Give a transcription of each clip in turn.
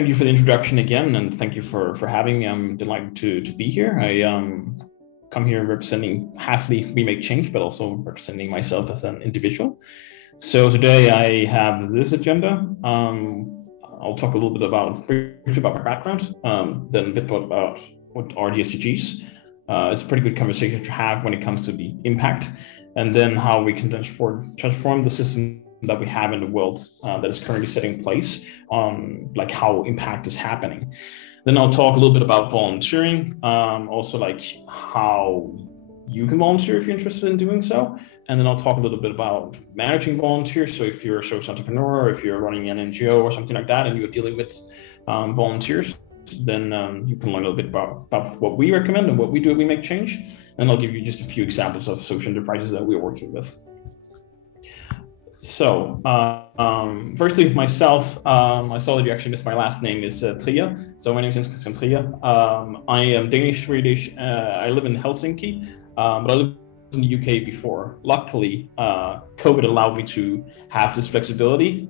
thank you for the introduction again, and thank you for having me. I'm delighted to be here. I come here representing Halfly We Make Change, but also representing myself as an individual. So today I have this agenda. I'll talk a little bit briefly about my background, then a bit about what are the SDGs. It's a pretty good conversation to have when it comes to the impact, and then how we can transform the system that we have in the world that is currently setting in place on like how impact is happening. Then I'll talk a little bit about volunteering, also like how you can volunteer if you're interested in doing so. And then I'll talk a little bit about managing volunteers. So if you're a social entrepreneur, or if you're running an NGO or something like that, and you're dealing with volunteers, then you can learn a little bit about what we recommend and what we do at We Make Change. And I'll give you just a few examples of social enterprises that we're working with. So, firstly, myself, I saw that you actually missed my last name is Trier. So my name is Christian Trier. I am Danish, Swedish. I live in Helsinki, but I lived in the UK before. Luckily, COVID allowed me to have this flexibility.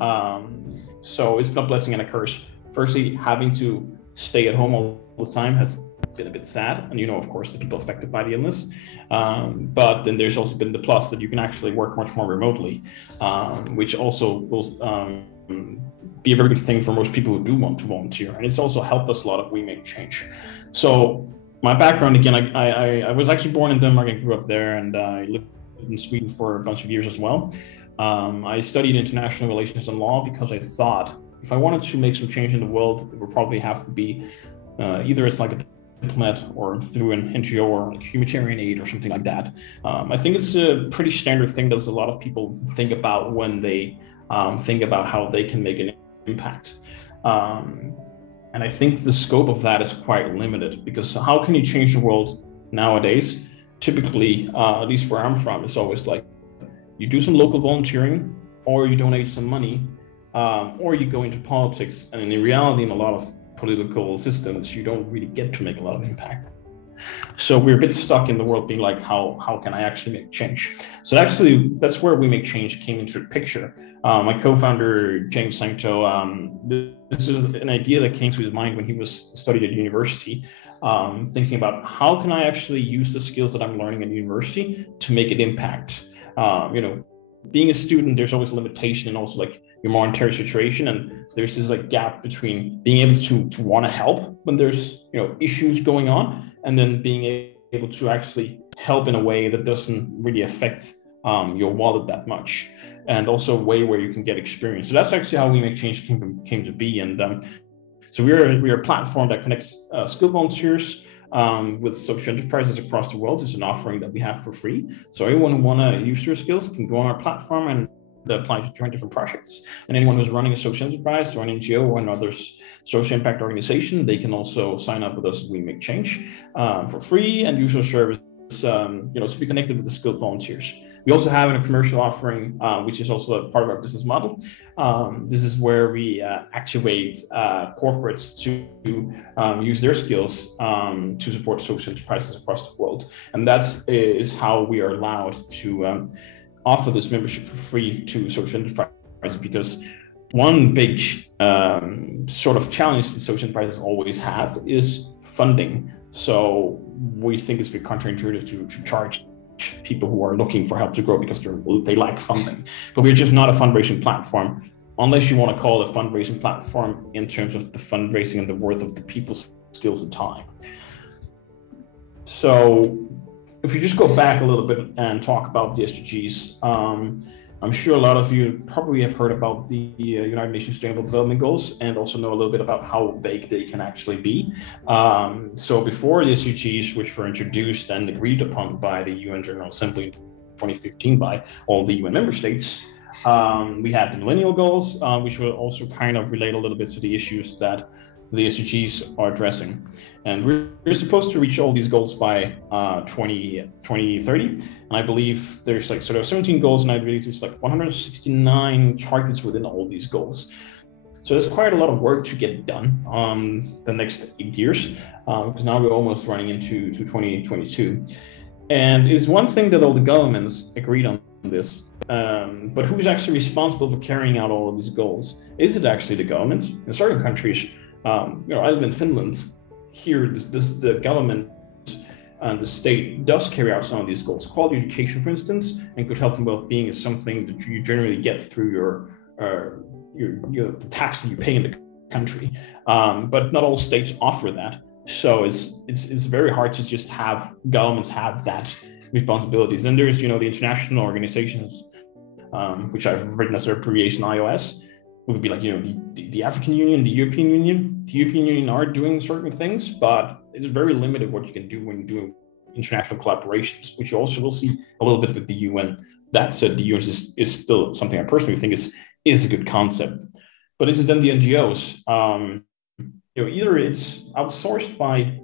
So it's been a blessing and a curse. Firstly, having to stay at home all the time has been a bit sad, and of course the people affected by the illness, but then there's also been the plus that you can actually work much more remotely, which also will be a very good thing for most people who do want to volunteer, and it's also helped us a lot of We Make Change. So my background, again, I was actually born in Denmark and grew up there, and I lived in Sweden for a bunch of years as well. I studied international relations and law because I thought if I wanted to make some change in the world, it would probably have to be either as like a diplomat or through an NGO or like humanitarian aid or something like that. I think it's a pretty standard thing that a lot of people think about when they think about how they can make an impact. And I think the scope of that is quite limited, because how can you change the world nowadays? Typically, at least where I'm from, it's always like you do some local volunteering, or you donate some money, or you go into politics. And in reality, in a lot of political systems, you don't really get to make a lot of impact. So we're a bit stuck in the world being like, how can I actually make change? So actually, that's where We Make Change came into the picture. My co-founder, James Sancto, this is an idea that came to his mind when he was studied at university, thinking about how can I actually use the skills that I'm learning at university to make an impact. Being a student, there's always a limitation, and also like your monetary situation, and there's this like gap between being able to want to help when there's issues going on, and then being able to actually help in a way that doesn't really affect your wallet that much, and also a way where you can get experience. So that's actually how We Make Change came to be, and so we're a platform that connects skilled volunteers with social enterprises across the world. It's an offering that we have for free. So anyone who want to use their skills can go on our platform and apply to join different projects. And anyone who's running a social enterprise or an NGO or another social impact organization, they can also sign up with us at We Make Change for free and use our service to be connected with the skilled volunteers. We also have a commercial offering, which is also a part of our business model. This is where we actuate corporates to use their skills to support social enterprises across the world. And that is how we are allowed to offer this membership for free to social enterprises, because one big sort of challenge that social enterprises always have is funding. So we think it's a bit counterintuitive to charge people who are looking for help to grow because they lack funding. But we're just not a fundraising platform, unless you want to call it a fundraising platform in terms of the fundraising and the worth of the people's skills and time. So if you just go back a little bit and talk about the SDGs, I'm sure a lot of you probably have heard about the United Nations Sustainable Development Goals, and also know a little bit about how vague they can actually be. So before the SDGs, which were introduced and agreed upon by the UN General Assembly in 2015 by all the UN member states, we had the Millennial Goals, which will also kind of relate a little bit to the issues that the SDGs are addressing. And we're supposed to reach all these goals by 2030. And I believe there's like sort of 17 goals, and I believe there's like 169 targets within all these goals. So there's quite a lot of work to get done the next 8 years, because now we're almost running into 2022. And it's one thing that all the governments agreed on this, but who's actually responsible for carrying out all of these goals? Is it actually the government? In certain countries, I live in Finland. Here, the government and the state does carry out some of these goals. Quality education, for instance, and good health and well-being is something that you generally get through the tax that you pay in the country. But not all states offer that. So it's very hard to just have governments have that responsibilities. Then there's, the international organizations, which I've written as their abbreviation IOS, would be like, the African Union, the European Union. The European Union are doing certain things, but it's very limited what you can do when you're doing international collaborations, which you also will see a little bit with the UN. That said, the UN is still something I personally think is a good concept. But this is then the NGOs. Either it's outsourced by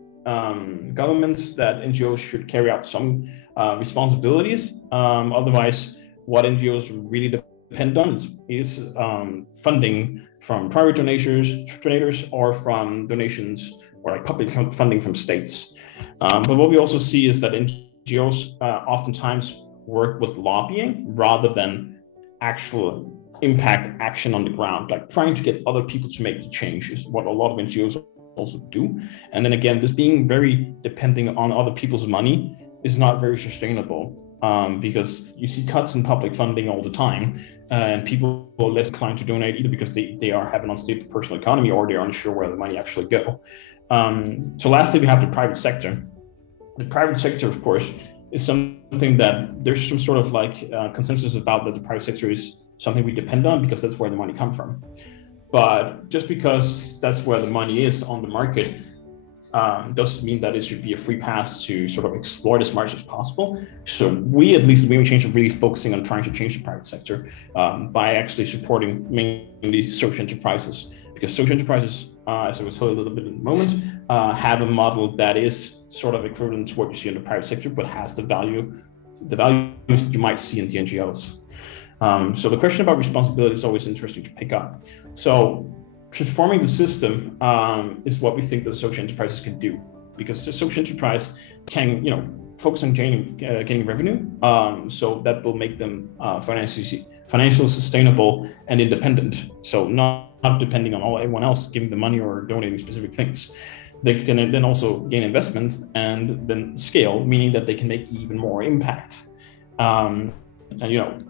governments that NGOs should carry out some responsibilities. Otherwise, what NGOs really depend on is funding from private donators or from donations or like public funding from states. But what we also see is that NGOs oftentimes work with lobbying rather than actual impact action on the ground, like trying to get other people to make the change is what a lot of NGOs also do. And then again, this being very depending on other people's money is not very sustainable. Because you see cuts in public funding all the time, and people are less inclined to donate either because they have an unstable personal economy or they're unsure where the money actually go. So lastly, we have the private sector. The private sector, of course, is something that there's some sort of consensus about, that the private sector is something we depend on because that's where the money comes from. But just because that's where the money is on the market, doesn't mean that it should be a free pass to sort of explore as much as possible. So we, at least the Women Change, are really focusing on trying to change the private sector by actually supporting mainly social enterprises, because social enterprises, as I was told a little bit in a moment, have a model that is sort of equivalent to what you see in the private sector, but has the values that you might see in the NGOs. So the question about responsibility is always interesting to pick up. So transforming the system is what we think that social enterprises can do, because the social enterprise can, focus on gaining revenue. So that will make them financially sustainable and independent. So not depending on everyone else giving them money or donating specific things. They can then also gain investment and then scale, meaning that they can make even more impact. And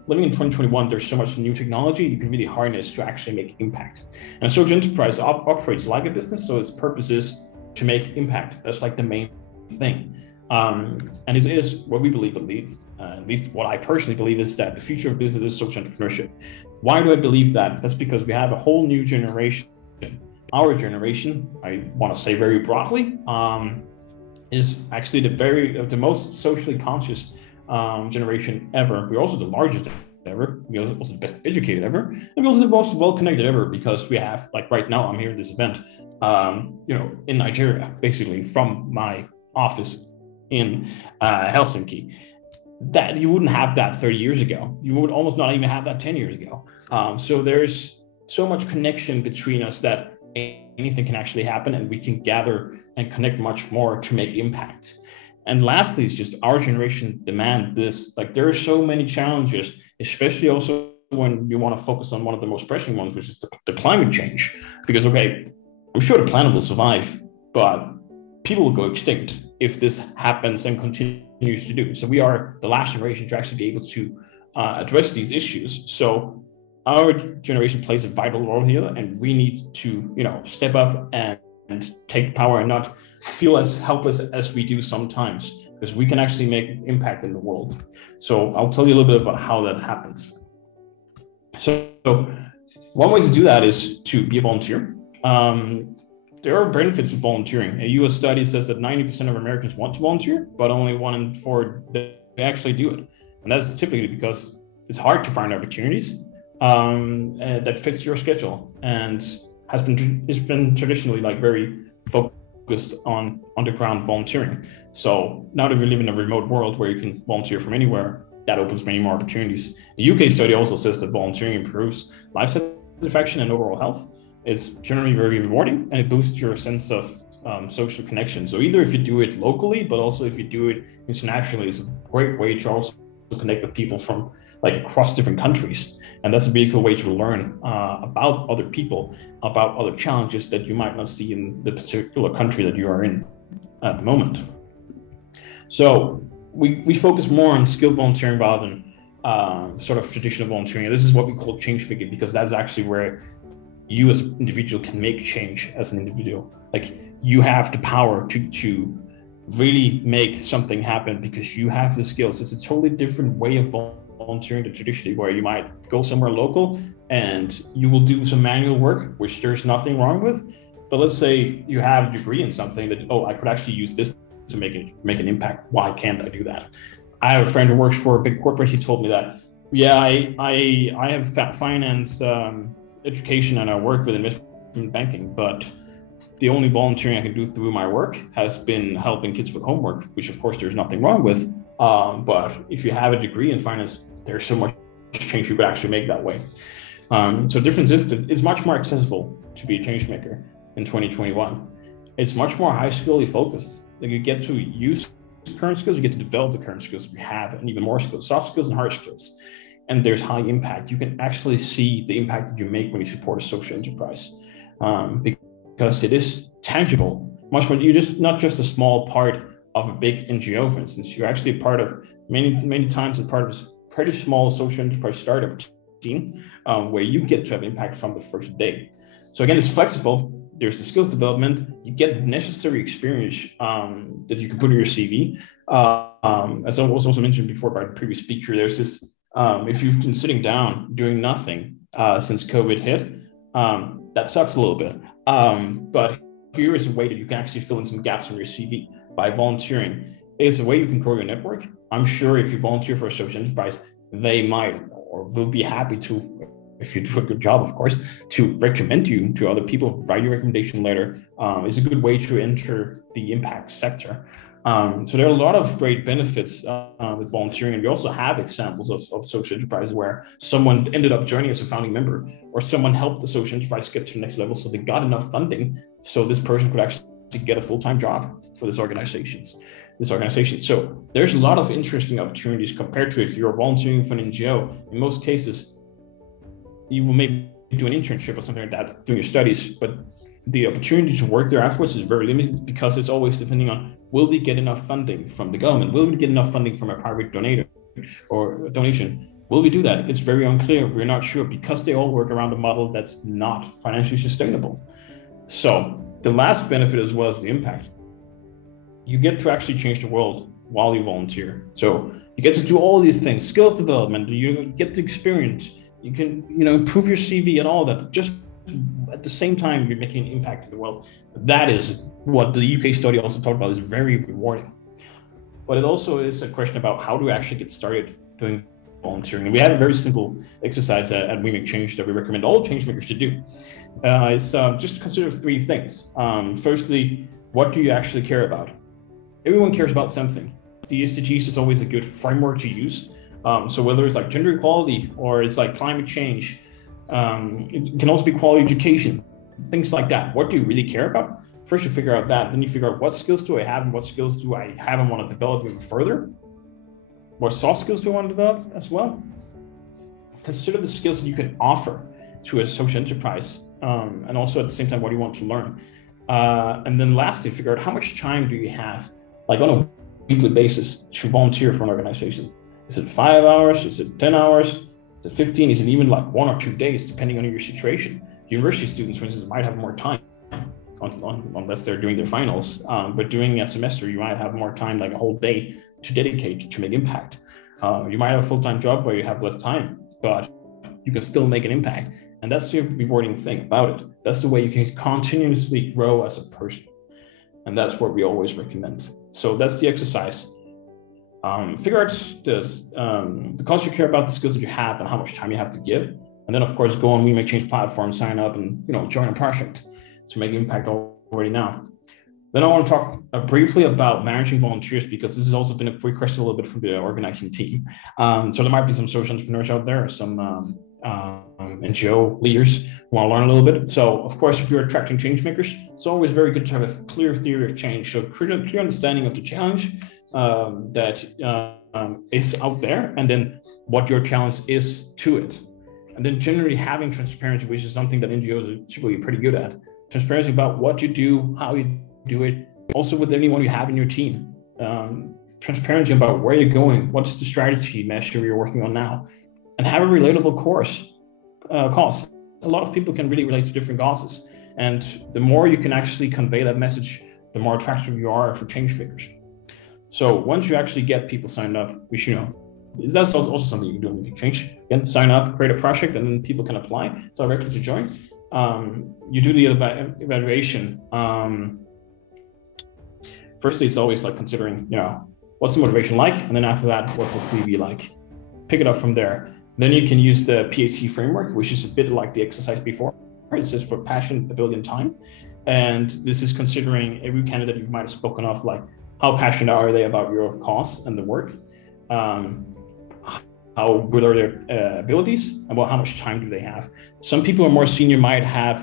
living in 2021, there's so much new technology you can really harness to actually make impact. And a social enterprise operates like a business, so its purpose is to make impact. That's like the main thing. And it is what we believe, at least what I personally believe, is that the future of business is social entrepreneurship. Why do I believe that? That's because we have a whole new generation. Our generation, I want to say very broadly, is actually the most socially conscious generation ever. We're also the largest ever. We're also the best educated ever, and we're also the most well-connected ever, because we have, like right now, I'm here at this event, in Nigeria, basically from my office in Helsinki. That you wouldn't have that 30 years ago. You would almost not even have that 10 years ago. So there's so much connection between us that anything can actually happen, and we can gather and connect much more to make impact. And lastly, it's just our generation demand this. Like, there are so many challenges, especially also when you want to focus on one of the most pressing ones, which is the climate change. Because, okay, I'm sure the planet will survive, but people will go extinct if this happens and continues to do. So we are the last generation to actually be able to address these issues. So our generation plays a vital role here, and we need to, step up and take power and not feel as helpless as we do sometimes, because we can actually make an impact in the world. So I'll tell you a little bit about how that happens. So one way to do that is to be a volunteer. There are benefits of volunteering. A US study says that 90% of Americans want to volunteer, but only 1 in 4 they actually do it. And that's typically because it's hard to find opportunities that fits your schedule, and it's been traditionally very focused on underground volunteering. So now that we live in a remote world where you can volunteer from anywhere, that opens many more opportunities. The UK study also says that volunteering improves life satisfaction and overall health. It's generally very rewarding, and it boosts your sense of social connection. So either if you do it locally, but also if you do it internationally, it's a great way to also connect with people from like across different countries. And that's a really cool way to learn about other people, about other challenges that you might not see in the particular country that you are in at the moment. So we focus more on skilled volunteering rather than sort of traditional volunteering. And this is what we call change making, because that's actually where you as an individual can make change as an individual. Like you have the power to really make something happen because you have the skills. It's a totally different way of volunteering than traditionally, where you might go somewhere local and you will do some manual work, which there's nothing wrong with. But let's say you have a degree in something that, oh, I could actually use this to make an impact. Why can't I do that? I have a friend who works for a big corporate. He told me that, yeah, I have finance education and I work with investment banking, but the only volunteering I can do through my work has been helping kids with homework, which of course there's nothing wrong with. But if you have a degree in finance, there's so much change you could actually make that way. So the difference is it's much more accessible to be a change maker in 2021. It's much more high skillly focused. Like you get to use current skills, you get to develop the current skills we have, and even more skills, soft skills and hard skills. And there's high impact. You can actually see the impact that you make when you support a social enterprise, because it is tangible. Much more, you're just not just a small part of a big NGO, for instance. You're actually a part of many times a part of a pretty small social enterprise startup team, where you get to have impact from the first day. So again, it's flexible. There's the skills development. You get necessary experience that you can put in your CV. As I was also mentioned before by the previous speaker, there's this, if you've been sitting down doing nothing since COVID hit, that sucks a little bit. But here is a way that you can actually fill in some gaps on your CV by volunteering. It's a way you can grow your network. I'm sure if you volunteer for a social enterprise, they might or will be happy to, if you do a good job, of course, to recommend you to other people. Write your recommendation letter. Is a good way to enter the impact sector. So there are a lot of great benefits with volunteering. And we also have examples of social enterprise where someone ended up joining as a founding member, or someone helped the social enterprise get to the next level. So they got enough funding so this person could actually get a full-time job for this organization. So there's a lot of interesting opportunities compared to if you're volunteering for an NGO. In most cases, you will maybe do an internship or something like that during your studies, but the opportunity to work there afterwards is very limited, because it's always depending on, will we get enough funding from the government? Will we get enough funding from a private donator or donation? Will we do that? It's very unclear. We're not sure, because they all work around a model that's not financially sustainable. So the last benefit as well as the impact, you get to actually change the world while you volunteer. So you get to do all these things, skill development, you get the experience, you can, improve your CV and all that, just at the same time you're making an impact in the world. That is what the UK study also talked about, is very rewarding. But it also is a question about how do we actually get started doing volunteering. And we have a very simple exercise at We Make Change that we recommend all change makers to do. It's just to consider three things. Firstly, what do you actually care about? Everyone cares about something. The SDGs is always a good framework to use. So whether it's like gender equality or it's like climate change, it can also be quality education, things like that. What do you really care about? First, you figure out that, then you figure out what skills do I have and what skills do I have and want to develop even further. What soft skills do I want to develop as well? Consider the skills that you can offer to a social enterprise, and also at the same time, what do you want to learn? And then lastly, figure out how much time do you have, like on a weekly basis, to volunteer for an organization. Is it 5 hours? Is it 10 hours? Is it 15? Is it even like 1 or 2 days, depending on your situation? University students, for instance, might have more time, unless they're doing their finals. But during a semester, you might have more time, like a whole day, to dedicate to make impact. You might have a full-time job where you have less time, but you can still make an impact. And that's the rewarding thing about it. That's the way you can continuously grow as a person. And that's what we always recommend. So that's the exercise. Figure out the cause you care about, the skills that you have, and how much time you have to give. And then, of course, go on We Make Change platform, sign up, and join a project to make impact already now. Then I want to talk briefly about managing volunteers, because this has also been a quick question a little bit from the organizing team. So there might be some social entrepreneurs out there, or some NGO leaders who want to learn a little bit. So, of course, if you're attracting change makers, it's always very good to have a clear theory of change. So clear understanding of the challenge that is out there, and then what your challenge is to it. And then generally having transparency, which is something that NGOs are typically pretty good at. Transparency about what you do, how you do it, also with anyone you have in your team. Transparency about where you're going, what's the strategy measure you're working on now, and have a relatable cause. A lot of people can really relate to different causes. And the more you can actually convey that message, the more attractive you are for change makers. So once you actually get people signed up, which, that's also something you can do in Change. Again, sign up, create a project, and then people can apply directly to join. You do the evaluation. Firstly, it's always like considering, what's the motivation like? And then after that, what's the CV like? Pick it up from there. Then you can use the PhD framework, which is a bit like the exercise before. It says for passion, ability, and time. And this is considering every candidate you might have spoken of, like how passionate are they about your cause and the work? How good are their abilities, and how much time do they have? Some people who are more senior might have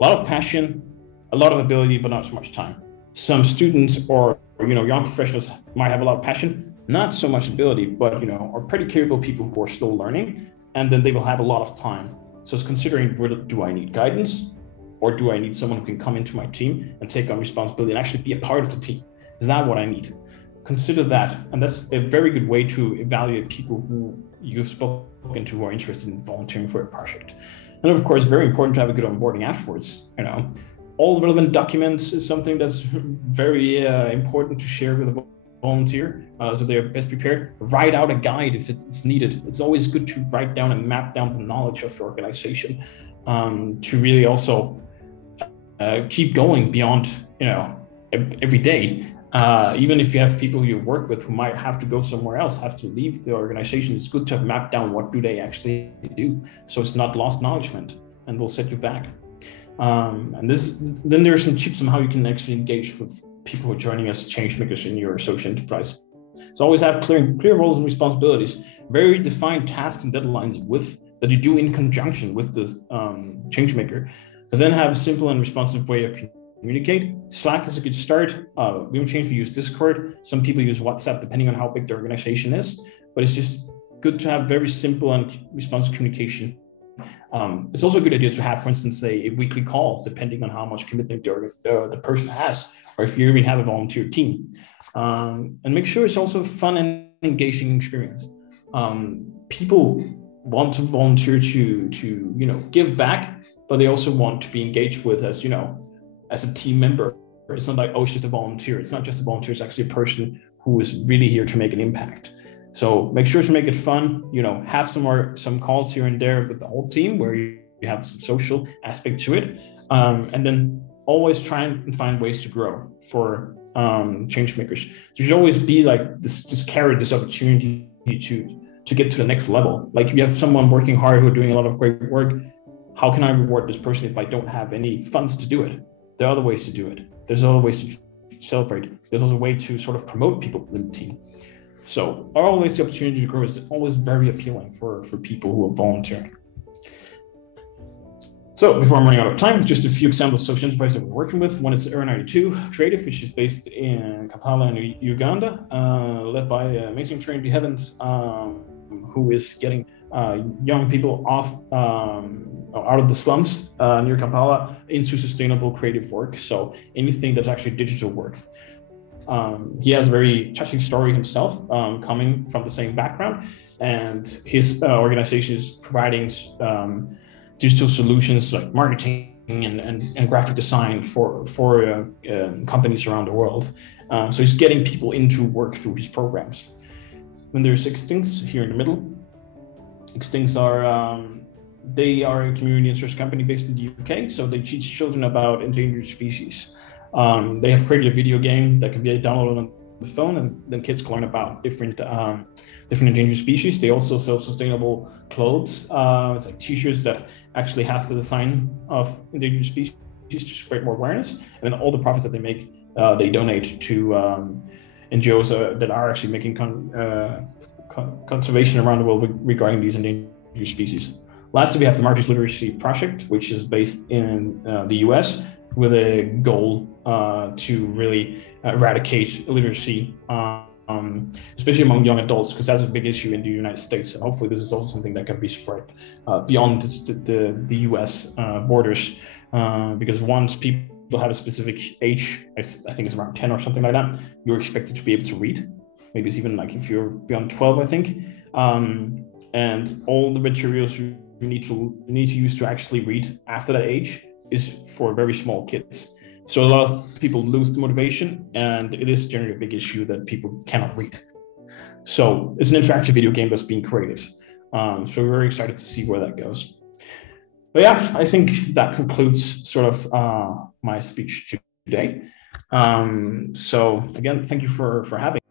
a lot of passion, a lot of ability, but not so much time. Some students or young professionals might have a lot of passion, not so much ability, but are pretty capable people who are still learning, and then they will have a lot of time. So it's considering, do I need guidance, or do I need someone who can come into my team and take on responsibility and actually be a part of the team? Is that what I need? Consider that, and that's a very good way to evaluate people who you've spoken to who are interested in volunteering for a project. And of course, very important to have a good onboarding afterwards. All relevant documents is something that's very important to share with a volunteer, so they're best prepared. Write out a guide if it's needed. It's always good to write down and map down the knowledge of the organization, to really also keep going beyond every day. Even if you have people who you've worked with who might have to go somewhere else, have to leave the organization, it's good to have mapped down what do they actually do, so it's not lost knowledgement and will set you back. And then there are some tips on how you can actually engage with people who are joining as change makers in your social enterprise. So always have clear roles and responsibilities, very defined tasks and deadlines that you do in conjunction with the change maker, but then have a simple and responsive way of communicate. Slack is a good start. We will change to use Discord. Some people use WhatsApp depending on how big the organization is, but it's just good to have very simple and responsive communication. It's also a good idea to have, for instance, a weekly call, depending on how much commitment the person has, or if you even have a volunteer team. And make sure it's also a fun and engaging experience. People want to volunteer to give back, but they also want to be engaged with as a team member. It's not like, oh, it's just a volunteer. It's not just a volunteer, it's actually a person who is really here to make an impact. So make sure to make it fun, have some calls here and there with the whole team where you have some social aspect to it. And then always try and find ways to grow for change makers. There should always be like this carrot, this opportunity to get to the next level. Like you have someone working hard who are doing a lot of great work. How can I reward this person if I don't have any funds to do it? There are other ways to do it. There's other ways to celebrate. There's also a way to sort of promote people within the team. So always the opportunity to grow is always very appealing for people who are volunteering. So before I'm running out of time, just a few examples of social enterprises that we're working with. One is Era 92 Creative, which is based in Kampala in Uganda, led by amazing Trinity Heavens, who is getting young people out of the slums near Kampala into sustainable creative work. So anything that's actually digital work. He has a very touching story himself, coming from the same background, and his organization is providing digital solutions like marketing and graphic design for companies around the world. So he's getting people into work through his programs. Then there's Extincts here in the middle. Extincts they are a community and research company based in the UK. So they teach children about endangered species. They have created a video game that can be downloaded on the phone, and then kids can learn about different endangered species. They also sell sustainable clothes. It's like t-shirts that actually has the design of endangered species to spread more awareness. And then all the profits that they make, they donate to NGOs that are actually making conservation around the world regarding these endangered species. Lastly, we have the Marcus Literacy Project, which is based in the US, with a goal to really eradicate illiteracy especially among young adults, because that's a big issue in the United States. And hopefully this is also something that can be spread beyond the US borders, because once people have a specific age, I think it's around 10 or something like that, you're expected to be able to read. Maybe it's even like if you're beyond 12, I think. And all the materials you need to use to actually read after that age is for very small kids. So a lot of people lose the motivation, and it is generally a big issue that people cannot read. So it's an interactive video game that's being created. So we're very excited to see where that goes. But yeah, I think that concludes sort of my speech today. So again, thank you for having me.